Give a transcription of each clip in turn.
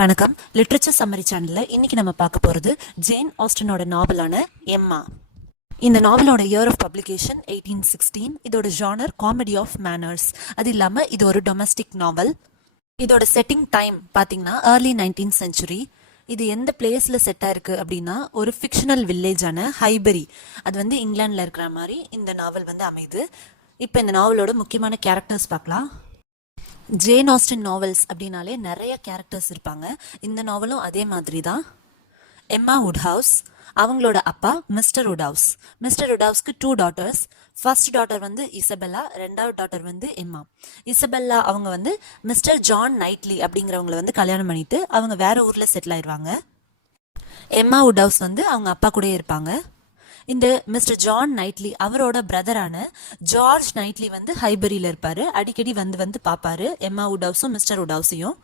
வணக்கம். Literature summary சேனலில் இன்னைக்கு நம்ம பார்க்க போகிறது ஜேன் ஆஸ்டனோட நாவலான எம்மா. இந்த நாவலோட இயர் ஆஃப் பப்ளிகேஷன் 1816. இதோட ஜானர் காமெடி ஆஃப் மேனர்ஸ். அது இல்லாமல் இது ஒரு டொமஸ்டிக் நாவல். இதோட செட்டிங் டைம் பார்த்தீங்கன்னா ஏர்லி 19th செஞ்சுரி. இது எந்த பிளேஸில் செட் ஆயிருக்கு அப்படின்னா ஒரு ஃபிக்ஷனல் வில்லேஜான ஹைபரி, அது வந்து இங்கிலாண்டில் இருக்கிற மாதிரி இந்த நாவல் வந்து அமையுது. இப்போ இந்த நாவலோட முக்கியமான கேரக்டர்ஸ் பார்க்கலாம். ஜேன் ஆஸ்டன் நாவல்ஸ் அப்படின்னாலே நிறைய கேரக்டர்ஸ் இருப்பாங்க. இந்த நாவலும் அதே மாதிரி தான். எம்மா வுட்ஹவுஸ், அவங்களோட அப்பா மிஸ்டர் வுட்ஹவுஸ். மிஸ்டர் வுட்ஹவுஸ்க்கு 2 daughters. ஃபர்ஸ்ட் டாட்டர் வந்து இசபெல்லா, ரெண்டாவது டாட்டர் வந்து எம்மா. இசபெல்லா அவங்க வந்து மிஸ்டர் ஜான் நைட்லி அப்படிங்கிறவங்கள வந்து கல்யாணம் பண்ணிட்டு அவங்க வேற ஊரில் செட்டில் ஆயிடுவாங்க. எம்மா வுட்ஹவுஸ் வந்து அவங்க அப்பா கூடயே இருப்பாங்க. இந்த மிஸ்டர் ஜான் நைட்லி அவரோட பிரதரான ஜார்ஜ் நைட்லி வந்து ஹைபரியில் இருப்பார். அடிக்கடி வந்து வந்து பார்ப்பாரு எம்மா வுட்ஹவுஸும் மிஸ்டர் வுட்ஹவுஸையும்.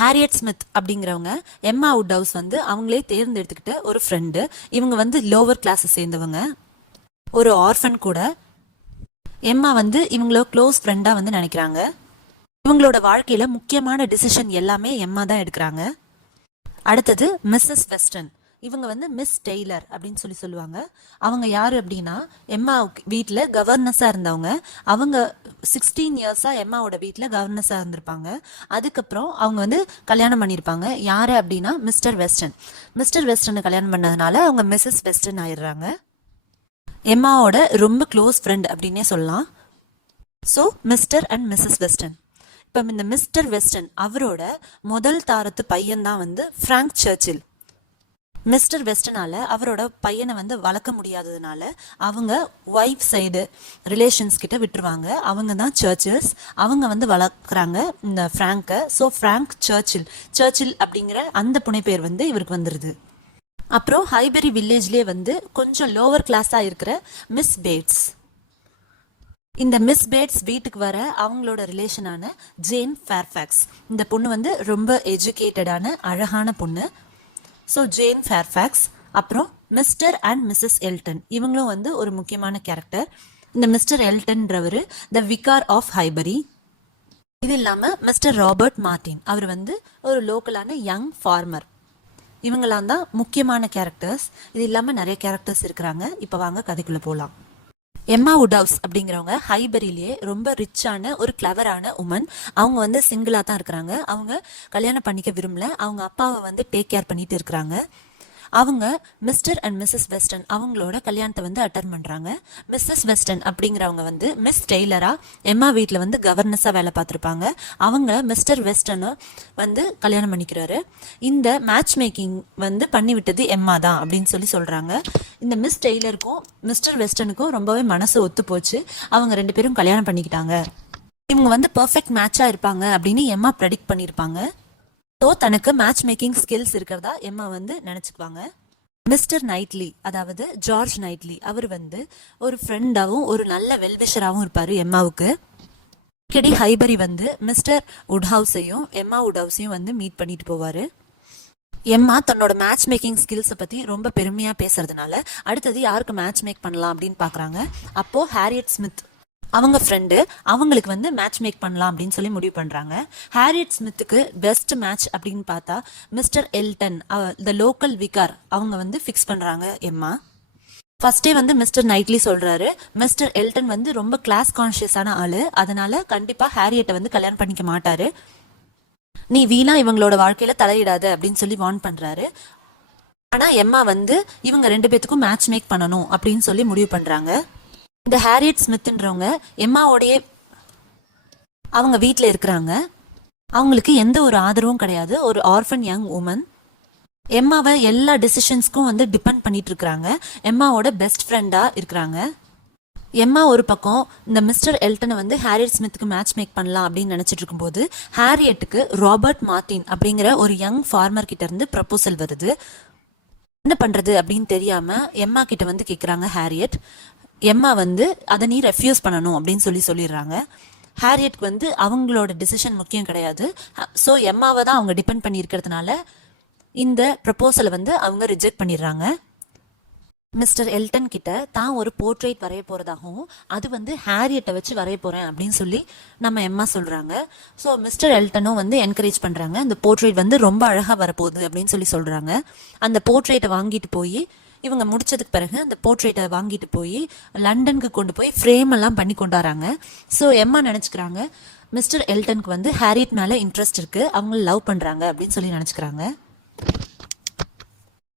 ஹாரியட் ஸ்மித் அப்படிங்கிறவங்க எம்மா வுட்ஹவுஸ் வந்து அவங்களே தேர்ந்தெடுத்துக்கிட்ட ஒரு ஃப்ரெண்டு. இவங்க வந்து லோவர் கிளாஸை சேர்ந்தவங்க, ஒரு ஆர்ஃபன் கூட. எம்மா வந்து இவங்கள க்ளோஸ் ஃப்ரெண்டாக வந்து நினைக்கிறாங்க. இவங்களோட வாழ்க்கையில் முக்கியமான டிசிஷன் எல்லாமே எம்மா தான் எடுக்கிறாங்க. அடுத்தது மிஸ்ஸஸ் வெஸ்டன். இவங்க வந்து மிஸ் டெய்லர் அப்படின்னு சொல்லுவாங்க. அவங்க யார் அப்படின்னா எம்மா வீட்டில் கவர்னஸாக இருந்தவங்க. அவங்க 16 இயர்ஸாக எம்மாவோட வீட்டில் கவர்னஸாக இருந்திருப்பாங்க. அதுக்கப்புறம் அவங்க வந்து கல்யாணம் பண்ணியிருப்பாங்க. யார் அப்படின்னா மிஸ்டர் வெஸ்டன். மிஸ்டர் வெஸ்டனை கல்யாணம் பண்ணதுனால அவங்க மிஸ்ஸஸ் வெஸ்டன் ஆயிடுறாங்க. எம்மாவோட ரொம்ப க்ளோஸ் ஃப்ரெண்ட் அப்படின்னே சொல்லலாம். So mister and missus Weston. இப்போ இந்த மிஸ்டர் வெஸ்டன் அவரோட முதல் தாரத்து பையன் தான் வந்து ஃப்ராங்க் சர்ச்சில். மிஸ்டர் வெஸ்டனால அவரோட பையனை வந்து வளர்க்க முடியாததுனால அவங்க ஒய்ஃப் சைடு ரிலேஷன்ஸ் கிட்ட விட்டுருவாங்க. அவங்க தான் சர்ச்சில்ஸ். அவங்க வந்து வளர்க்குறாங்க இந்த ஃப்ராங்கை. ஸோ ஃப்ராங்க் சர்ச்சில், சர்ச்சில் அப்படிங்கிற அந்த புனைப்பெயர் வந்து இவருக்கு வந்துடுது. அப்புறம் ஹைபரி வில்லேஜ்லேயே வந்து கொஞ்சம் லோவர் கிளாஸாக இருக்கிற மிஸ் பேட்ஸ். இந்த மிஸ் பேட்ஸ் வீட்டுக்கு வர அவங்களோட ரிலேஷனான ஜேன் ஃபேர்ஃபேக்ஸ். இந்த பொண்ணு வந்து ரொம்ப எஜுகேட்டடான அழகான பொண்ணு. So Jane Fairfax. அப்புறம் மிஸ்டர் அண்ட் மிஸ்ஸஸ் எல்டன், இவங்களும் வந்து ஒரு முக்கியமான கேரக்டர். இந்த மிஸ்டர் எல்டன்றவர் த விகார் ஆஃப் ஹைபரி. இது இல்லாமல் மிஸ்டர் ராபர்ட் மார்டின், அவர் வந்து ஒரு லோக்கலான யங் ஃபார்மர். இவங்களாம் தான் முக்கியமான கேரக்டர்ஸ். இது இல்லாமல் நிறைய கேரக்டர்ஸ் இருக்கிறாங்க. இப்போ வாங்க கதைக்குள்ளே போகலாம். எம்மா வுட்ஹவுஸ் அப்படிங்கிறவங்க ஹைபரிலேயே ரொம்ப ரிச்சான ஒரு கிளவரான உமன். அவங்க வந்து சிங்கிளாக தான் இருக்கிறாங்க. அவங்க கல்யாணம் பண்ணிக்க விரும்பல. அவங்க அப்பாவை வந்து டேக் கேர் பண்ணிட்டு இருக்கிறாங்க. அவங்க மிஸ்டர் அண்ட் மிஸ்ஸஸ் வெஸ்டன் அவங்களோட கல்யாணத்தை வந்து அட்டன் பண்ணுறாங்க. மிஸ்ஸஸ் வெஸ்டன் அப்படிங்கிறவங்க வந்து மிஸ் டெய்லராக எம்மா வீட்டில் வந்து கவர்னஸாக வேலை பார்த்துருப்பாங்க. அவங்க மிஸ்டர் வெஸ்டனை வந்து கல்யாணம் பண்ணிக்கிறாரு. இந்த மேட்ச் மேக்கிங் வந்து பண்ணிவிட்டது எம்மா தான் அப்படின்னு சொல்கிறாங்க. இந்த மிஸ் டெய்லருக்கும் மிஸ்டர் வெஸ்டனுக்கும் ரொம்பவே மனசு ஒத்து போச்சு. அவங்க 2 பேரும் கல்யாணம் பண்ணிக்கிட்டாங்க. இவங்க வந்து பர்ஃபெக்ட் மேட்சாக இருப்பாங்க அப்படின்னு எம்மா ப்ரெடிக்ட் பண்ணியிருப்பாங்க. ஸோ தனக்கு மேட்ச் மேக்கிங் ஸ்கில்ஸ் இருக்கிறதா எம்மா வந்து நினச்சிக்குவாங்க. மிஸ்டர் நைட்லி, அதாவது ஜார்ஜ் நைட்லி, அவர் வந்து ஒரு ஃப்ரெண்டாகவும் ஒரு நல்ல வெல்விஷராகவும் இருப்பார் எம்மாவுக்கு. அடிக்கடி ஹைபரி வந்து மிஸ்டர் வுட்ஹவுஸையும் எம்மா வுட்ஹவுஸையும் வந்து மீட் பண்ணிட்டு போவார். எம்மா தன்னோட மேட்ச் மேக்கிங் ஸ்கில்ஸை பற்றி ரொம்ப பெருமையாக பேசுறதுனால அடுத்தது யாருக்கு மேட்ச் மேக் பண்ணலாம் அப்படின்னு பார்க்குறாங்க. அப்போது ஹாரியட் ஸ்மித் அவங்க ஃப்ரெண்டு அவங்களுக்கு வந்து மேட்ச் மேக் பண்ணலாம் அப்படின்னு சொல்லி முடிவு பண்ணுறாங்க. ஹாரியட் ஸ்மித்துக்கு பெஸ்ட் மேட்ச் அப்படின்னு பார்த்தா mister Elton, the local vicar, அவங்க வந்து ஃபிக்ஸ் பண்ணுறாங்க எம்மா. ஃபர்ஸ்டே வந்து மிஸ்டர் நைட்லி சொல்கிறாரு மிஸ்டர் எல்டன் வந்து ரொம்ப கிளாஸ் கான்ஷியஸான ஆள், அதனால கண்டிப்பாக ஹாரியட்டை வந்து கல்யாணம் பண்ணிக்க மாட்டார், நீ வீணா இவங்களோட வாழ்க்கையில் தலையிடாத அப்படின்னு சொல்லி வார்ன் பண்ணுறாரு. ஆனால் எம்மா வந்து இவங்க 2 பேத்துக்கும் மேட்ச் மேக் பண்ணணும் அப்படின்னு சொல்லி முடிவு பண்ணுறாங்க. இந்த ஹாரியட் ஸ்மித்ன்றவங்க எம்மாவோடைய அவங்க வீட்டில் இருக்கிறாங்க. அவங்களுக்கு எந்த ஒரு ஆதரவும் கிடையாது. ஒரு ஆர்ஃபன் யங் உமன். எம்மாவை எல்லா டிசிஷன்ஸ்க்கும் வந்து டிபெண்ட் பண்ணிட்டு இருக்கிறாங்க. எம்மாவோட பெஸ்ட் ஃப்ரெண்டாக இருக்கிறாங்க. எம்மா ஒரு பக்கம் இந்த மிஸ்டர் எல்டனை வந்து ஹாரியட் ஸ்மித்துக்கு மேட்ச் மேக் பண்ணலாம் அப்படின்னு நினச்சிட்டு இருக்கும்போது ஹாரியட்டுக்கு ராபர்ட் மார்டின் அப்படிங்கிற ஒரு யங் ஃபார்மர் கிட்ட இருந்து ப்ரப்போசல் வருது. என்ன பண்ணுறது அப்படின்னு தெரியாமல் எம்மா கிட்ட வந்து கேட்குறாங்க ஹாரியட். எம்மா வந்து அதை நீ ரெஃப்யூஸ் பண்ணணும் அப்படின்னு சொல்லிடுறாங்க. ஹாரியட்க்கு வந்து அவங்களோட டிசிஷன் முக்கியம் கிடையாது. ஸோ எம்மாவை தான் அவங்க டிபெண்ட் பண்ணி இருக்கிறதுனால இந்த ப்ரப்போசலை வந்து அவங்க ரிஜெக்ட் பண்ணிடுறாங்க. மிஸ்டர் எல்டன் கிட்ட தான் ஒரு போர்ட்ரேட் வரைய போகிறதாகவும் அது வந்து ஹேரியட்டை வச்சு வரைய போகிறேன் அப்படின்னு சொல்லி நம்ம எம்மா சொல்கிறாங்க. ஸோ மிஸ்டர் எல்டனும் வந்து என்கரேஜ் பண்ணுறாங்க, அந்த போர்ட்ரேட் வந்து ரொம்ப அழகாக வரப்போகுது அப்படின்னு சொல்லி சொல்கிறாங்க. அந்த போர்ட்ரேட்டை வாங்கிட்டு போய் இவங்க முடிச்சதுக்கு பிறகு அந்த போர்ட்ரேட்டை வாங்கிட்டு போய் லண்டனுக்கு கொண்டு போய் ஃப்ரேம் எல்லாம் பண்ணி கொண்டு வராங்க. ஸோ எம்மா நினச்சிக்கிறாங்க மிஸ்டர் எல்டனுக்கு வந்து ஹேரியட் மேலே இன்ட்ரெஸ்ட் இருக்குது, அவங்க லவ் பண்ணுறாங்க அப்படின்னு சொல்லி நினச்சிக்கிறாங்க.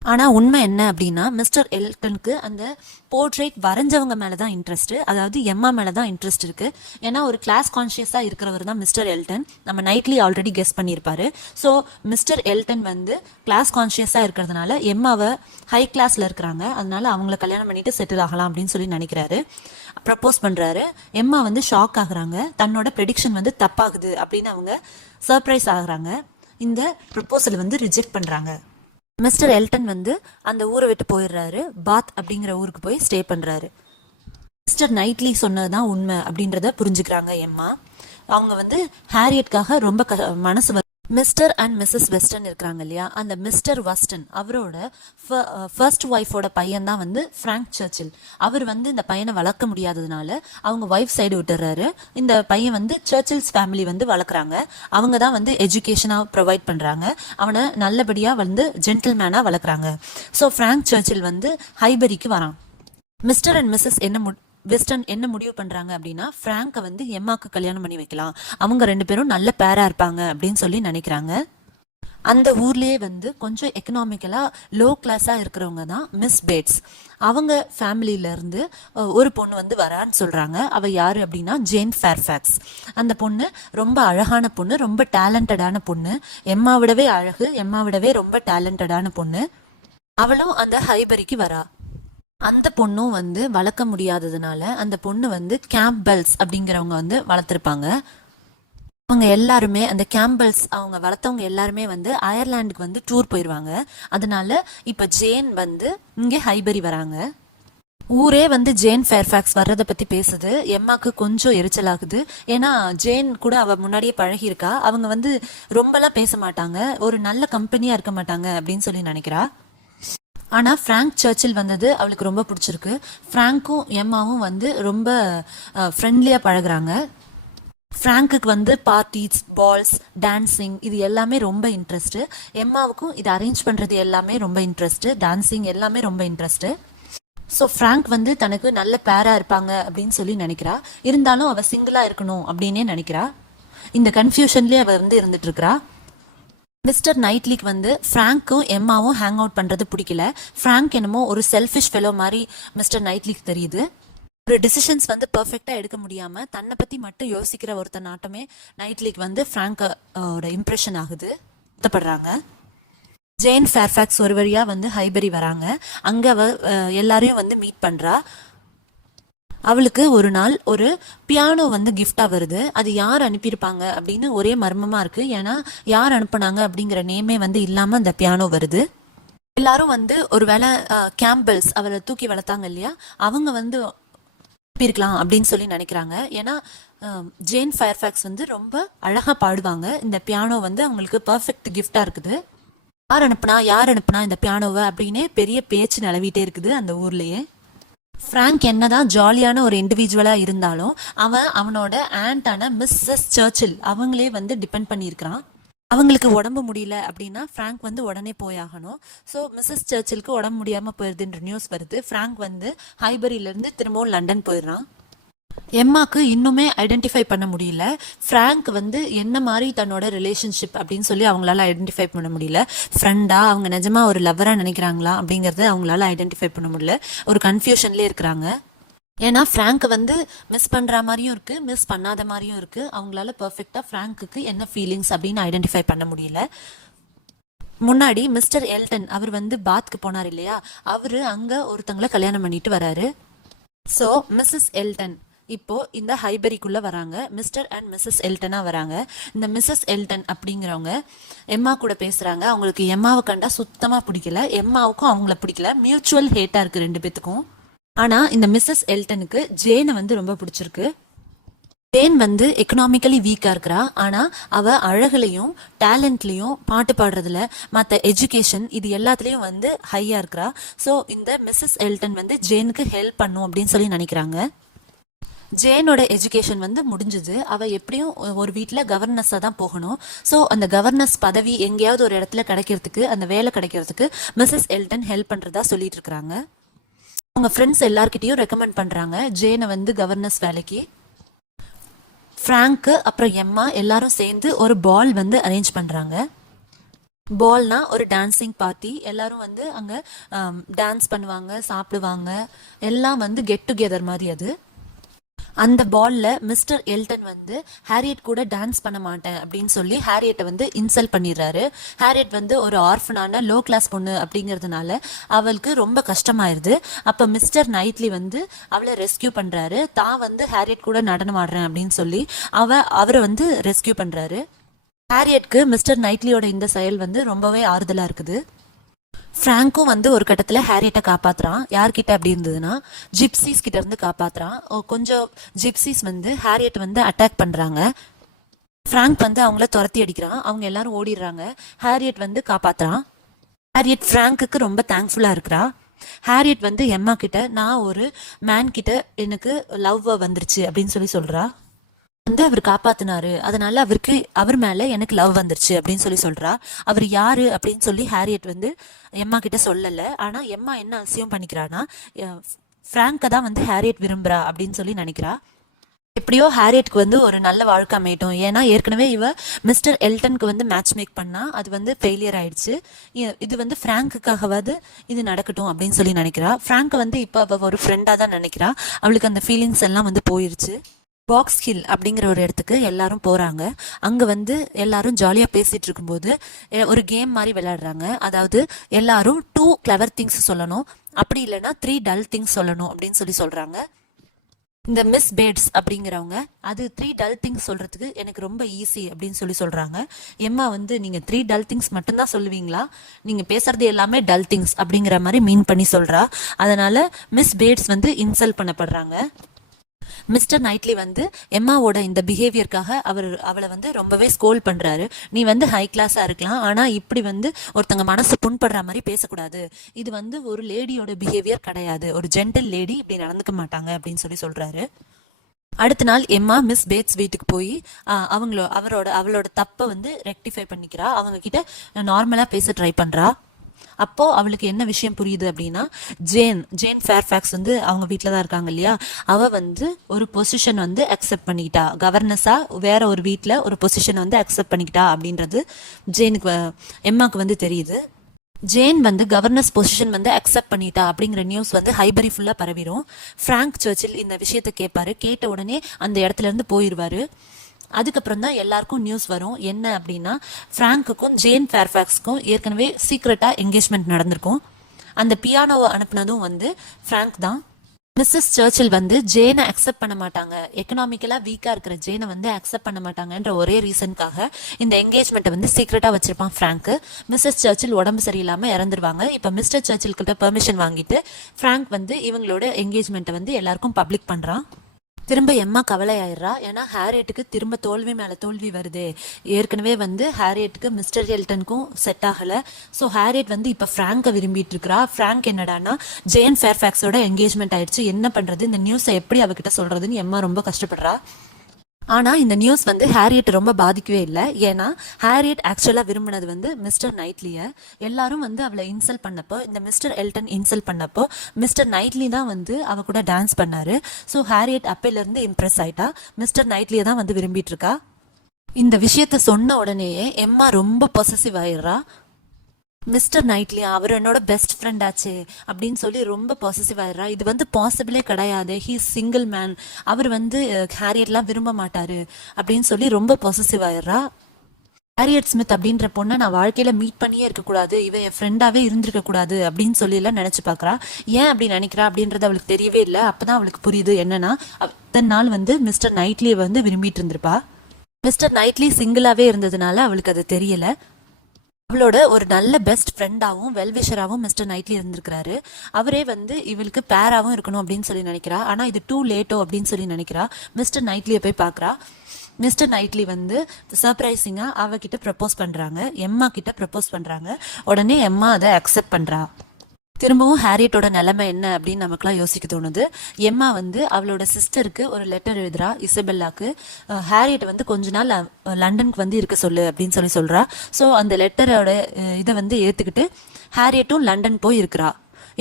ஆனால் உண்மை என்ன அப்படின்னா மிஸ்டர் எல்டனுக்கு அந்த போர்ட்ரேட் வரைஞ்சவங்க மேலே தான் இன்ட்ரெஸ்ட்டு, அதாவது எம்மா மேலே தான் இன்ட்ரெஸ்ட் இருக்குது. ஏன்னா ஒரு கிளாஸ் கான்ஷியஸாக இருக்கிறவர் தான் மிஸ்டர் எல்டன், நம்ம நைட்லி ஆல்ரெடி கெஸ் பண்ணியிருப்பாரு. ஸோ மிஸ்டர் எல்டன் வந்து கிளாஸ் கான்ஷியஸாக இருக்கிறதுனால எம்மாவை ஹை கிளாஸில் இருக்கிறாங்க, அதனால அவங்கள கல்யாணம் பண்ணிட்டு செட்டில் ஆகலாம் அப்படின்னு சொல்லி நினைக்கிறாரு. ப்ரப்போஸ் பண்ணுறாரு. எம்மா வந்து ஷாக் ஆகுறாங்க, தன்னோட ப்ரெடிக்ஷன் வந்து தப்பாகுது அப்படின்னு அவங்க சர்ப்ரைஸ் ஆகுறாங்க. இந்த ப்ரப்போசல் வந்து ரிஜெக்ட் பண்ணுறாங்க. மிஸ்டர் எல்டன் வந்து அந்த ஊரை விட்டு போயிடுறாரு, பாத் அப்படிங்கிற ஊருக்கு போய் ஸ்டே பண்ணுறாரு. மிஸ்டர் நைட்லி சொன்னதுதான் உண்மை அப்படின்றத புரிஞ்சுக்கிறாங்க எம்மா. அவங்க வந்து ஹேரியட்காக ரொம்ப மனசு மிஸ்டர் அண்ட் மிஸ்ஸஸ் வெஸ்டன் இருக்கிறாங்க இல்லையா, அந்த மிஸ்டர் வெஸ்டன் அவரோட ஃபர்ஸ்ட் ஒய்ஃபோட பையன் தான் வந்து ஃப்ராங்க் சர்ச்சில். அவர் வந்து இந்த பையனை வளர்க்க முடியாததுனால அவங்க ஒய்ஃப் சைடு விட்டுறாரு. இந்த பையன் வந்து சர்ச்சில்ஸ் ஃபேமிலி வந்து வளர்க்குறாங்க, அவங்க தான் வந்து எஜுகேஷனாக ப்ரொவைட் பண்ணுறாங்க, அவனை நல்லபடியாக வந்து ஜென்டில்மேனாக வளர்க்குறாங்க. ஸோ ஃப்ராங்க் சர்ச்சில் வந்து ஹைபரிக்கு வரான். மிஸ்டர் அண்ட் மிஸ்ஸஸ் வெஸ்டன் என்ன முடிவு பண்ணுறாங்க அப்படின்னா ஃப்ராங்கை வந்து எம்மாக்கு கல்யாணம் பண்ணி வைக்கலாம், அவங்க ரெண்டு பேரும் நல்ல பேராக இருப்பாங்க அப்படின்னு சொல்லி நினைக்கிறாங்க. அந்த ஊர்லேயே வந்து கொஞ்சம் எக்கனாமிக்கலாக லோ கிளாஸாக இருக்கிறவங்க தான் மிஸ் பேட்ஸ். அவங்க ஃபேமிலியிலேருந்து ஒரு பொண்ணு வந்து வரான்னு சொல்கிறாங்க. அவள் யார் அப்படின்னா ஜேன் ஃபேர்ஃபேக்ஸ். அந்த பொண்ணு ரொம்ப அழகான பொண்ணு, ரொம்ப டேலண்டடான பொண்ணு, எம்மாவிடவே அழகு, எம்மாவிடவே ரொம்ப டேலண்டடான பொண்ணு. அவளும் அந்த ஹைபரிக்கு வரா. அந்த பொண்ணும் வந்து வளர்க்க முடியாததுனால அந்த பொண்ணு வந்து கேம்பெல்ஸ் அப்படிங்கிறவங்க வந்து வளர்த்துருப்பாங்க. அவங்க எல்லாருமே அந்த கேம்பெல்ஸ் அவங்க வளர்த்தவங்க எல்லாருமே வந்து அயர்லாண்டுக்கு வந்து டூர் போயிடுவாங்க. அதனால இப்போ ஜேன் வந்து இங்கே ஹைபரி வராங்க. ஊரே வந்து ஜேன் ஃபேர்ஃபேக்ஸ் வர்றதை பற்றி பேசுது. எம்மாக்கு கொஞ்சம் எரிச்சலாகுது, ஏன்னா ஜேன் கூட அவள் முன்னாடியே பழகியிருக்கா, அவங்க வந்து ரொம்பலாம் பேச மாட்டாங்க, ஒரு நல்ல கம்பெனியாக இருக்க மாட்டாங்க அப்படின்னு சொல்லி நினைக்கிறா. ஆனால் ஃப்ராங்க் சர்ச்சில் வந்தது அவளுக்கு ரொம்ப பிடிச்சிருக்கு. ஃப்ராங்க்கும் எம்மாவும் வந்து ரொம்ப ஃப்ரெண்ட்லியாக பழகுறாங்க. ஃப்ராங்க்குக்கு வந்து பார்ட்டிஸ், பால்ஸ், டான்ஸிங் இது எல்லாமே ரொம்ப இன்ட்ரெஸ்ட்டு. எம்மாவுக்கும் இது அரேஞ்ச் பண்ணுறது எல்லாமே ரொம்ப இன்ட்ரெஸ்ட்டு, டான்ஸிங் எல்லாமே ரொம்ப இன்ட்ரெஸ்ட்டு. ஸோ ஃப்ராங்க் வந்து தனக்கு நல்ல பேராக இருப்பாங்க அப்படின்னு சொல்லி நினைக்கிறா. இருந்தாலும் அவள் சிங்கிளாக இருக்கணும் அப்படின்னே நினைக்கிறா. இந்த கன்ஃபியூஷன்லேயே அவள் வந்து இருந்துட்டுருக்கிறா. மிஸ்டர் நைட்லிக்கு வந்து ஃப்ராங்க்கும் எம்மாவும் ஹேங் அவுட் பண்ணுறது பிடிக்கல. ஃப்ராங்க் என்னமோ ஒரு செல்ஃபிஷ் ஃபெலோ மாதிரி மிஸ்டர் நைட்லிக்கு தெரியுது. ஒரு டிசிஷன்ஸ் வந்து பர்ஃபெக்டாக எடுக்க முடியாமல் தன்னை பற்றி மட்டும் யோசிக்கிற ஒருத்தர் நாட்டமே நைட்லிக்கு வந்து ஃப்ராங்கோட இம்ப்ரெஷன் ஆகுது, வருத்தப்படுறாங்க. ஜேன் ஃபேர்ஃபேக்ஸ் ஒரு வழியாக வந்து ஹைபரி வராங்க. அங்கே எல்லாரையும் வந்து மீட் பண்ணுறா. அவளுக்கு ஒரு நாள் ஒரு பியானோ வந்து கிஃப்டாக வருது. அது யார் அனுப்பியிருப்பாங்க அப்படின்னு ஒரே மர்மமாக இருக்குது. ஏன்னா யார் அனுப்புனாங்க அப்படிங்கிற நேமே வந்து இல்லாமல் அந்த பியானோ வருது. எல்லாரும் வந்து ஒரு வேளை கேம்பெல்ஸ் அவளை தூக்கி வளர்த்தாங்க இல்லையா, அவங்க வந்து அனுப்பியிருக்கலாம் அப்படின்னு சொல்லி நினைக்கிறாங்க. ஏன்னா ஜேன் ஃபேர்ஃபேக்ஸ் வந்து ரொம்ப அழகாக பாடுவாங்க. இந்த பியானோ வந்து அவங்களுக்கு பர்ஃபெக்ட் கிஃப்டாக இருக்குது. யார் அனுப்புனா இந்த பியானோவை அப்படின்னே பெரிய பேச்சு நிலவிட்டே இருக்குது அந்த ஊர்லேயே. ஃப்ராங்க் என்னதான் ஜாலியான ஒரு இண்டிவிஜுவலாக இருந்தாலும் அவனோட ஆண்டான மிஸ்ஸஸ் சர்ச்சில் அவங்களே வந்து டிபெண்ட் பண்ணியிருக்கிறான். அவங்களுக்கு உடம்பு முடியல அப்படின்னா ஃப்ராங்க் வந்து உடனே போயாகணும். ஸோ மிஸ்ஸஸ் சர்ச்சிலுக்கு உடம்பு முடியாமல் போயிடுதுன்ற நியூஸ் வருது. ஃப்ராங்க் வந்து ஹைபரியிலேருந்து திரும்பவும் லண்டன் போயிடுறான். எம்மாக்கு இன்னுமே ஐடென்டிஃபை பண்ண முடியல ஃப்ராங்க் வந்து என்ன மாதிரி தன்னோட ரிலேஷன்ஷிப் அப்படின்னு சொல்லி அவங்களால ஐடென்டிஃபை பண்ண முடியல. ஃப்ரெண்டா அவங்க நிஜமாக ஒரு லவ்வராக நினைக்கிறாங்களா அப்படிங்கிறத அவங்களால ஐடென்டிஃபை பண்ண முடியல. ஒரு கன்ஃபியூஷன்லேயே இருக்கிறாங்க. ஏன்னா ஃப்ராங்க் வந்து மிஸ் பண்ணுற மாதிரியும் இருக்குது, மிஸ் பண்ணாத மாதிரியும் இருக்குது. அவங்களால பர்ஃபெக்டாக ஃப்ராங்க்குக்கு என்ன ஃபீலிங்ஸ் அப்படின்னு ஐடென்டிஃபை பண்ண முடியல. முன்னாடி மிஸ்டர் எல்டன் அவர் வந்து பாத்க்கு போனார் இல்லையா, அவர் அங்கே ஒருத்தங்களை கல்யாணம் பண்ணிட்டு வராரு. ஸோ மிஸ்ஸஸ் எல்டன் இப்போ இந்த ஹைபரிக்குள்ள வராங்க. மிஸ்டர் அண்ட் மிஸ்ஸஸ் எல்டனா வராங்க. இந்த மிஸ்ஸஸ் எல்டன் அப்படிங்கிறவங்க எம்மா கூட பேசுறாங்க. அவங்களுக்கு எம்மாவை கண்டா சுத்தமா பிடிக்கல, எம்மாவுக்கும் அவங்கள பிடிக்கல, மியூச்சுவல் ஹேட்டா இருக்கு ரெண்டு பேத்துக்கும். ஆனா இந்த மிஸ்ஸஸ் எல்டனுக்கு ஜேனை வந்து ரொம்ப பிடிச்சிருக்கு. ஜேன் வந்து எக்கனாமிக்கலி வீக்காக இருக்கிறா, ஆனால் அவள் அழகுலையும் டேலண்ட்லேயும் பாட்டு பாடுறதுல மற்ற எஜுகேஷன் இது எல்லாத்துலேயும் வந்து ஹையாக இருக்கிறா. ஸோ இந்த மிஸ்ஸஸ் எல்டன் வந்து ஜேனுக்கு ஹெல்ப் பண்ணும் அப்படின்னு சொல்லி நினைக்கிறாங்க. ஜேனோட எஜுகேஷன் வந்து முடிஞ்சுது. அவள் எப்படியும் ஒரு வீட்டில் கவர்னஸாக தான் போகணும். ஸோ அந்த கவர்னஸ் பதவி எங்கேயாவது ஒரு இடத்துல கிடைக்கிறதுக்கு, அந்த வேலை கிடைக்கிறதுக்கு மிஸ்ஸஸ் எல்டன் ஹெல்ப் பண்ணுறதா சொல்லிட்டு இருக்கிறாங்க. அவங்க ஃப்ரெண்ட்ஸ் எல்லார்கிட்டையும் ரெக்கமெண்ட் பண்ணுறாங்க ஜேனை வந்து கவர்னஸ் வேலைக்கு. ஃப்ராங்க்கு அப்புறம் எம்மா எல்லாரும் சேர்ந்து ஒரு பால் வந்து அரேஞ்ச் பண்ணுறாங்க. பால்னா ஒரு டான்ஸிங் பார்ட்டி. எல்லாரும் வந்து அங்கே டான்ஸ் பண்ணுவாங்க, சாப்பிடுவாங்க, எல்லாம் வந்து கெட் டுகெதர் மாதிரி. அது அந்த பாலில் மிஸ்டர் எல்டன் வந்து ஹாரியட் கூட டான்ஸ் பண்ண மாட்டேன் அப்படின்னு சொல்லி ஹாரியட்டை வந்து இன்சல்ட் பண்ணிடுறாரு. ஹாரியட் வந்து ஒரு ஆர்ஃபனான லோ கிளாஸ் பொண்ணு அப்படிங்கிறதுனால அவளுக்கு ரொம்ப கஷ்டமாயிருது. அப்போ மிஸ்டர் நைட்லி வந்து அவளை ரெஸ்கியூ பண்ணுறாரு. தான் வந்து ஹாரியட் கூட நடனம் ஆடுறேன் அப்படின்னு சொல்லி அவரை வந்து ரெஸ்கியூ பண்ணுறாரு. ஹாரியட்க்கு மிஸ்டர் நைட்லியோட இந்த செயல் வந்து ரொம்பவே ஆறுதலாக இருக்குது. ஃப்ராங்க்கும் வந்து ஒரு கட்டத்தில் ஹாரியட்டை காப்பாற்றுறான். யார்கிட்ட அப்படி இருந்ததுன்னா ஜிப்சிஸ் கிட்ட இருந்து காப்பாற்றுறான். கொஞ்சம் ஜிப்சிஸ் வந்து ஹாரியட் வந்து அட்டாக் பண்ணுறாங்க. ஃப்ராங்க் வந்து அவங்கள துரத்தி அடிக்கிறான். அவங்க எல்லாரும் ஓடிடுறாங்க. ஹாரியட் வந்து காப்பாற்றுறான். ஹாரியட் ஃப்ராங்க்குக்கு ரொம்ப தேங்க்ஃபுல்லாக இருக்கிறா. ஹாரியட் வந்து எம்மா கிட்ட நான் ஒரு மேன் கிட்ட எனக்கு லவ் வந்துருச்சு அப்படின்னு சொல்லி சொல்கிறா. வந்து அவர் காப்பாத்தினாரு, அதனால அவர் மேல எனக்கு லவ் வந்துருச்சு அப்படின்னு சொல்லி சொல்றா. அவர் யாரு அப்படின்னு சொல்லி ஹாரியட் வந்து எம்மா கிட்ட சொல்லல. ஆனா எம்மா என்ன அசியம் பண்ணிக்கிறான்னா ஃப்ராங்கை தான் வந்து ஹாரியட் விரும்புறா அப்படின்னு சொல்லி நினைக்கிறா. எப்படியோ ஹாரியட்க்கு வந்து ஒரு நல்ல வாழ்க்கை அமையட்டும். ஏன்னா ஏற்கனவே இவ மிஸ்டர் எல்டனுக்கு வந்து மேட்ச் மேக் பண்ணா, அது வந்து ஃபெயிலியர் ஆயிடுச்சு. இது வந்து ஃப்ராங்க்குக்காகவாது இது நடக்கட்டும் அப்படின்னு சொல்லி நினைக்கிறா. ஃப்ராங்கை வந்து இப்போ அவள் ஒரு ஃப்ரெண்டாக தான் நினைக்கிறா. அவளுக்கு அந்த ஃபீலிங்ஸ் எல்லாம் வந்து போயிருச்சு. பாக்ஸ் ஹில் அப்படிங்கிற ஒரு இடத்துக்கு எல்லாரும் போகிறாங்க. அங்கே வந்து எல்லாரும் ஜாலியாக பேசிகிட்டு இருக்கும்போது ஒரு கேம் மாதிரி விளையாடுறாங்க. அதாவது எல்லாரும் 2 கிளவர் திங்ஸ் சொல்லணும், அப்படி இல்லைன்னா 3 டல் திங்ஸ் சொல்லணும் அப்படின்னு சொல்லி சொல்கிறாங்க. இந்த மிஸ் பேட்ஸ் அப்படிங்கிறவங்க அது 3 டல் திங்ஸ் சொல்கிறதுக்கு எனக்கு ரொம்ப ஈஸி அப்படின்னு சொல்லி சொல்கிறாங்க. எம்மா வந்து நீங்கள் 3 டல் திங்ஸ் மட்டும்தான் சொல்லுவீங்களா, நீங்கள் பேசுறது எல்லாமே டல் திங்ஸ் அப்படிங்கிற மாதிரி மீன் பண்ணி சொல்கிறா. அதனால் மிஸ் பேட்ஸ் வந்து இன்சல்ட் பண்ணப்படுறாங்க. மிஸ்டர் நைட்லி வந்து எம்மாவோட இந்த பிஹேவியருக்காக அவளை வந்து ரொம்பவே ஸ்கோல் பண்ணுறாரு. நீ வந்து ஹை கிளாஸாக இருக்கலாம், ஆனால் இப்படி வந்து ஒருத்தங்க மனசு புண்படுற மாதிரி பேசக்கூடாது. இது வந்து ஒரு லேடியோட பிஹேவியர் கிடையாது, ஒரு ஜென்டில் லேடி இப்படி நடந்துக்க மாட்டாங்க அப்படின்னு சொல்லி சொல்கிறாரு. அடுத்த நாள் எம்மா மிஸ் பேட்ஸ் வீட்டுக்கு போய் அவளோட தப்பை வந்து ரெக்டிஃபை பண்ணிக்கிறா. அவங்க கிட்ட நார்மலாக பேச ட்ரை பண்ணுறா. அப்போ அவளுக்கு என்ன விஷயம் புரியுது அப்படின்னா ஜேன் ஃபேர்ஃபேக்ஸ் வந்து அவங்க வீட்டில் தான் இருக்காங்க இல்லையா, அவள் வந்து ஒரு பொசிஷன் வந்து அக்செப்ட் பண்ணிக்கிட்டா. கவர்னஸாக வேற ஒரு வீட்டில் ஒரு பொசிஷன் வந்து அக்செப்ட் பண்ணிக்கிட்டா அப்படின்றது எம்மாக்கு வந்து தெரியுது. ஜேன் வந்து கவர்னஸ் பொசிஷன் வந்து அக்செப்ட் பண்ணிட்டா அப்படிங்கிற நியூஸ் வந்து ஹைபரி ஃபுல்லாக பரவிடும். ஃப்ராங்க் சர்ச்சில் இந்த விஷயத்தை கேட்பாரு. கேட்ட உடனே அந்த இடத்துல இருந்து போயிடுவாரு. அதுக்கப்புறம் தான் எல்லாருக்கும் நியூஸ் வரும். என்ன அப்படின்னா ஃப்ராங்க்குக்கும் ஜேன் ஃபேர்ஃபேக்ஸ்க்கும் ஏற்கனவே சீக்ரெட்டாக என்கேஜ்மெண்ட் நடந்திருக்கும். அந்த பியானோவை அனுப்புனதும் வந்து ஃப்ராங்க் தான். மிஸ்ஸஸ் சர்ச்சில் வந்து ஜேனை அக்செப்ட் பண்ண மாட்டாங்க, எக்கனாமிக்கலாக வீக்காக இருக்கிற ஜேனை வந்து அக்செப்ட் பண்ண மாட்டாங்கன்ற ஒரே ரீசனுக்காக இந்த என்கேஜ்மெண்ட்டை வந்து சீக்ரெட்டாக வச்சிருப்பான் ஃப்ராங்க்கு. மிஸ்ஸஸ் சர்ச்சில் உடம்பு சரியில்லாமல் இறந்துருவாங்க. இப்போ மிஸ்டர் சர்ச்சில் கிட்ட பெர்மிஷன் வாங்கிட்டு ஃப்ராங்க் வந்து இவங்களோட என்கேஜ்மெண்ட்டை வந்து எல்லாருக்கும் பப்ளிக் பண்ணுறான். திரும்ப எம்மா கவலை ஆயிடுறா. ஏன்னா ஹாரியட்டுக்கு திரும்ப தோல்வி மேலே தோல்வி வருது. ஏற்கனவே வந்து ஹாரியட்டுக்கு மிஸ்டர் எல்டனுக்கும் செட் ஆகலை. ஸோ ஹாரியட் வந்து இப்போ ஃப்ராங்கை விரும்பிட்டு இருக்கிறா. ஃப்ராங்க் என்னடானா ஜேன் ஃபேர்ஃபேக்ஸோட என்கேஜ்மெண்ட் ஆயிடுச்சு, என்ன பண்ணுறது, இந்த நியூஸை எப்படி அவகிட்ட சொல்கிறதுன்னு எம்மா ரொம்ப கஷ்டப்படுறா. ஆனால் இந்த நியூஸ் வந்து ஹாரியட் ரொம்ப பாதிக்கவே இல்லை. ஏன்னா ஹாரியட் ஆக்சுவலாக விரும்பினது வந்து மிஸ்டர் நைட்லியை. எல்லாரும் வந்து அவளை இன்சல்ட் பண்ணப்போ, இந்த மிஸ்டர் எல்டன் இன்சல்ட் பண்ணப்போ மிஸ்டர் நைட்லி தான் வந்து அவ கூட டான்ஸ் பண்ணாரு. ஸோ ஹாரியட் அப்பையிலேருந்து இம்ப்ரெஸ் ஆயிட்டா. மிஸ்டர் நைட்லியை தான் வந்து விரும்பிட்டு இருக்கா. இந்த விஷயத்த சொன்ன உடனேயே எம்மா ரொம்ப பொசசிவ் ஆயிடுறா. மிஸ்டர் நைட்லி அவர் என்னோட பெஸ்ட் ஃப்ரெண்ட் ஆச்சு அப்படின்னு சொல்லி ரொம்ப பாசிட்டிவ் ஆயிடுறா. இது வந்து பாசிபிளே கிடையாது, ஹீ சிங்கிள் மேன், அவர் வந்து ஹாரியட்லாம் விரும்ப மாட்டாரு அப்படின்னு சொல்லி ரொம்ப பாசிட்டிவ் ஆயிடுறா. ஹாரியட் ஸ்மித் அப்படின்ற பொண்ணை நான் வாழ்க்கையில் மீட் பண்ணியே இருக்கக்கூடாது, இவன் என் ஃப்ரெண்டாகவே இருந்திருக்கக்கூடாது அப்படின்னு சொல்லிலாம் நினச்சி பார்க்குறா. ஏன் அப்படி நினைக்கிறா அப்படின்றது அவளுக்கு தெரியவே இல்லை. அப்போ தான் அவளுக்கு புரியுது என்னன்னா அத்தனை நாள் வந்து மிஸ்டர் நைட்லியை வந்து விரும்பிட்டு இருந்திருப்பா. மிஸ்டர் நைட்லி சிங்கிளாகவே இருந்ததுனால அவளுக்கு அது தெரியலை. அவளோட ஒரு நல்ல பெஸ்ட் ஃப்ரெண்டாகவும் வெல்விஷராகவும் மிஸ்டர் நைட்லி இருந்திருக்கிறாரு. அவரே வந்து இவளுக்கு பேராகவும் இருக்கணும் அப்படின்னு சொல்லி நினைக்கிறா. ஆனால் இது டூ லேட்டோ அப்படின்னு சொல்லி நினைக்கிறா. மிஸ்டர் நைட்லியை போய் பார்க்குறா. மிஸ்டர் நைட்லி வந்து சர்ப்ரைசிங்காக அவகிட்ட ப்ரப்போஸ் பண்ணுறாங்க. எம்மா கிட்ட ப்ரப்போஸ் பண்ணுறாங்க. உடனே எம்மா அதை அக்செப்ட் பண்ணுறா. திரும்பவும் ஹாரியட்டோட நிலைமை என்ன அப்படின்னு நமக்குலாம் யோசிக்க தோணுது. எம்மா வந்து அவளோட சிஸ்டருக்கு ஒரு லெட்டர் எழுதுறா, இசபெல்லாக்கு. ஹாரியட் வந்து கொஞ்ச நாள் லண்டனுக்கு வந்து இருக்க சொல்லு அப்படின்னு சொல்றா. ஸோ அந்த லெட்டரோட இதை வந்து ஏற்றுக்கிட்டு ஹாரியட்டும் லண்டன் போய் இருக்கிறா.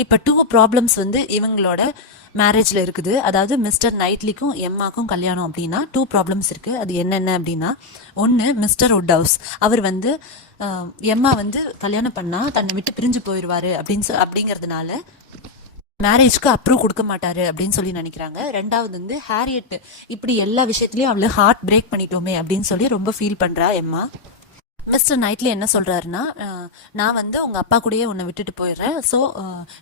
இப்போ டூ ப்ராப்ளம்ஸ் வந்து இவங்களோட மேரேஜில் இருக்குது. அதாவது மிஸ்டர் நைட்லிக்கும் எம்மாக்கும் கல்யாணம் அப்படின்னா டூ ப்ராப்ளம்ஸ் இருக்குது. அது என்னென்ன அப்படின்னா, ஒன்று மிஸ்டர் உட்ஹவுஸ். அவர் வந்து எம்மா வந்து கல்யாணம் பண்ணால் தன்னை விட்டு பிரிஞ்சு போயிடுவார் அப்படிங்கிறதுனால மேரேஜ்க்கு அப்ரூவ் கொடுக்க மாட்டாரு அப்படின்னு சொல்லி நினைக்கிறாங்க. ரெண்டாவது வந்து ஹாரியட் இப்படி எல்லா விஷயத்துலையும் அவளை ஹார்ட் பிரேக் பண்ணிட்டோமே அப்படின்னு சொல்லி ரொம்ப ஃபீல் பண்ணுறா எம்மா. மிஸ்டர் நைட்லி என்ன சொல்கிறாருன்னா, நான் வந்து உங்கள் அப்பா கூடயே உன்னை விட்டுட்டு போயிடுறேன். ஸோ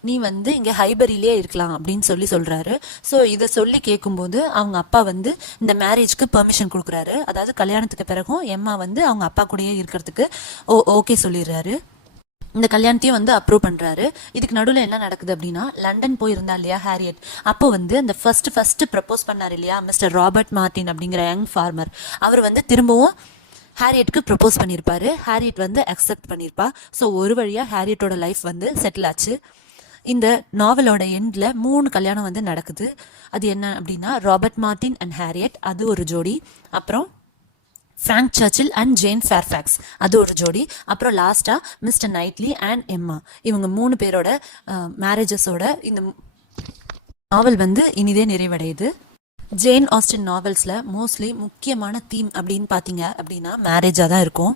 நீ வந்து இங்கே ஹைபரிலே இருக்கலாம் அப்படின்னு சொல்கிறாரு. ஸோ இதை சொல்லி கேட்கும்போது அவங்க அப்பா வந்து இந்த மேரேஜ்க்கு பெர்மிஷன் கொடுக்குறாரு. அதாவது கல்யாணத்துக்கு பிறகும் எம்மா வந்து அவங்க அப்பா கூடயே இருக்கிறதுக்கு ஓகே சொல்லிடுறாரு. இந்த கல்யாணத்தையும் வந்து அப்ரூவ் பண்ணுறாரு. இதுக்கு நடுவில் என்ன நடக்குது அப்படின்னா, லண்டன் போயிருந்தா இல்லையா ஹாரியட், அப்போ வந்து அந்த ஃபர்ஸ்ட் ப்ரப்போஸ் பண்ணார் இல்லையா மிஸ்டர் ராபர்ட் மார்டின் அப்படிங்கிற யங் ஃபார்மர், அவர் வந்து திரும்பவும் ஹாரியட்க்கு ப்ரப்போஸ் பண்ணியிருப்பாரு. ஹாரியட் வந்து அக்செப்ட் பண்ணியிருப்பா. ஸோ ஒரு வழியாக ஹாரியட்டோட லைஃப் வந்து செட்டில் ஆச்சு. இந்த நாவலோட எண்டில் 3 கல்யாணம் வந்து நடக்குது. அது என்ன அப்படின்னா, ராபர்ட் மார்டின் அண்ட் ஹாரியட், அது ஒரு ஜோடி. அப்புறம் ஃப்ராங்க் சர்ச்சில் அண்ட் ஜேன் ஃபேர்ஃபேக்ஸ், அது ஒரு ஜோடி. அப்புறம் லாஸ்ட்டாக மிஸ்டர் நைட்லி அண்ட் எம்மா, இவங்க 3 பேரோட மேரேஜஸோட இந்த நாவல் வந்து இனிதே நிறைவடையுது. ஜேன் ஆஸ்டின் நாவல்ஸில் மோஸ்ட்லி முக்கியமான தீம் அப்படின்னு பார்த்தீங்க அப்படின்னா மேரேஜாக தான் இருக்கும்.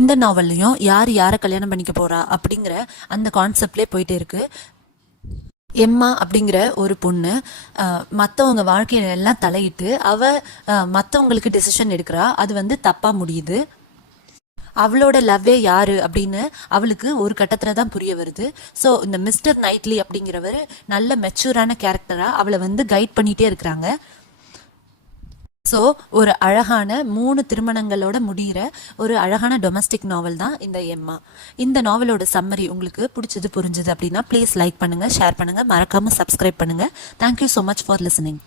இந்த நாவல்லையும் யார் யாரை கல்யாணம் பண்ணிக்க போகிறா அப்படிங்கிற அந்த கான்செப்ட்லேயே போயிட்டே இருக்கு. எம்மா அப்படிங்கிற ஒரு பொண்ணு மற்றவங்க வாழ்க்கையில எல்லாம் தலையிட்டு மற்றவங்களுக்கு டெசிஷன் எடுக்கிறா. அது வந்து தப்பாக முடியுது. அவளோட லவ்வே யாரு அப்படின்னு அவளுக்கு ஒரு கட்டத்தில் தான் புரிய வருது. ஸோ இந்த மிஸ்டர் நைட்லி அப்படிங்கிறவர் நல்ல மெச்சூரான கேரக்டராக அவளை வந்து கைட் பண்ணிகிட்டே இருக்கிறாங்க. ஸோ ஒரு அழகான 3 திருமணங்களோட முடிகிற ஒரு அழகான டொமஸ்டிக் நாவல் தான் இந்த எம்மா. இந்த நாவலோட சம்மரி உங்களுக்கு பிடிச்சது புரிஞ்சுது அப்படின்னா ப்ளீஸ் லைக் பண்ணுங்கள், ஷேர் பண்ணுங்கள், மறக்காமல் சப்ஸ்கிரைப் பண்ணுங்கள். Thank you so much for listening.